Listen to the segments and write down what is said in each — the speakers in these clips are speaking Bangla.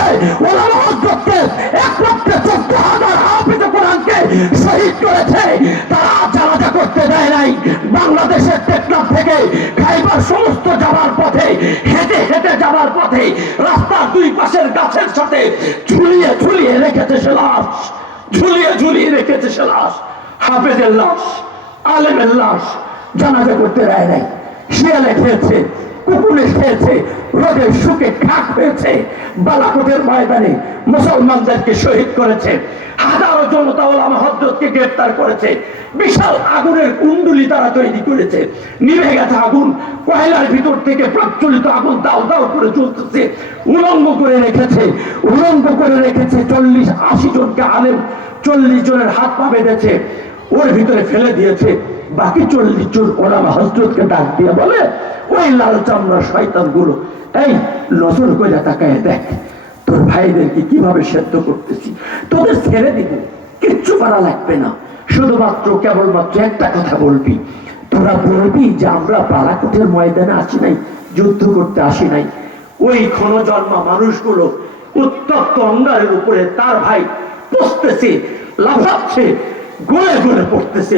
করেছে ওলামা হযরতকে, এক পক্ষে 14,000 হাফেজ কোরআনকে শহীদ করেছে। তারা জানাজা করতে দেয় নাই। বাংলাদেশের টেকনাফ থেকে খাইবার সমস্ত যাওয়ার পথে, হেঁটে হেঁটে যাওয়ার পথে রাস্তার দুই পাশের গাছের সাথে ঝুলিয়ে ঝুলিয়ে রেখেছে সে লাশ, ঝুলিয়ে ঝুলিয়ে রেখেছে সে লাশ। হাফেজের লাশ, আলেমের লাশ জানাজা করতে দেয় নাই। শিয়ালে খেয়েছে, কুকুরে খেয়েছে, রোদের শুকে খাক হয়েছে। বালাকোটের ময়দানে মুসলমানদেরকে শহীদ করেছে। হাজারো জনতা ওলামা হযরতকে গ্রেফতার করেছে। বিশাল আগুনের কুণ্ডুলি তারা তৈরি করেছে। নিভে গেছে আগুন, কয়লার ভিতর থেকে প্রজ্বলিত আগুন দাও দাও করে জ্বলতেছে। উলঙ্গ করে রেখেছে, উলঙ্গ করে রেখেছে 40-80 জনকে আলেম, 40 জনের হাত পা বেঁধেছে, ওর ভিতরে ফেলে দিয়েছে। বাকি 40 জন ওলামা হযরতকে ডাক দিয়ে বলে, ওই লাল চামড়া শয়তান গুলো, এই নজর করে তাকায় দেখ তোর ভাইদেরকে কিভাবে সেদ্ধ করতেছি, তোদের ছেড়ে দিব, কিচ্ছু করা লাগবে না, শুধুমাত্র কেবলমাত্র একটা কথা বলবি, তোরা বলবি যে আমরা বালাকোটের ময়দানে আসি নাই, যুদ্ধ করতে আসি নাই। ওই ক্ষণজন্মা মানুষগুলো উত্তপ্ত অঙ্গারের উপরে তার ভাই বসতেছে, লাফাচ্ছে, গলে গলে পড়তেছে,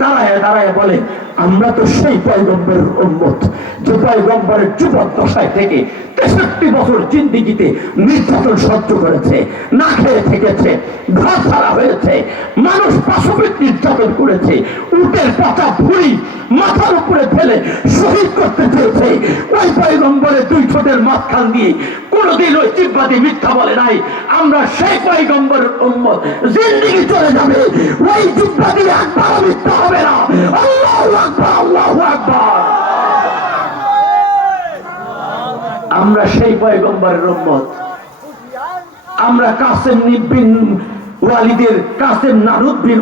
দাঁড়ায় দাঁড়ায় বলে, আমরা তো সেই পয়গম্বরের উম্মত যে পয়গম্বরের যুবক দশায় থেকে 63 বছর জিন্দিগিতে নির্যাতন সহ্য করেছে, না খেয়ে থেকেছে, ঘর ছাড়া হয়েছে, মানুষ পাশবিক নির্যাতন করেছে, উটের পচা ভুঁড়ি মাথার উপরে ফেলে শহীদ করতে চেয়েছে। ওই পয়গম্বরের 2 ঠোঁটের মাঝখান দিয়ে কোনদিন ওই জিহ্বাদি মিথ্যা বলে নাই। আমরা সেই পয়গম্বরের উম্মত, জিন্দেগি চলে যাবে, ওই জিহ্বাদি একবারও মিথ্যা হবে না। আল্লাহু আকবার, আল্লাহু আকবার। আমরা সেই পয়গম্বরের উম্মত। আমরা কাসেম বিন ওয়ালিদের, কাসেম নানুদ বিন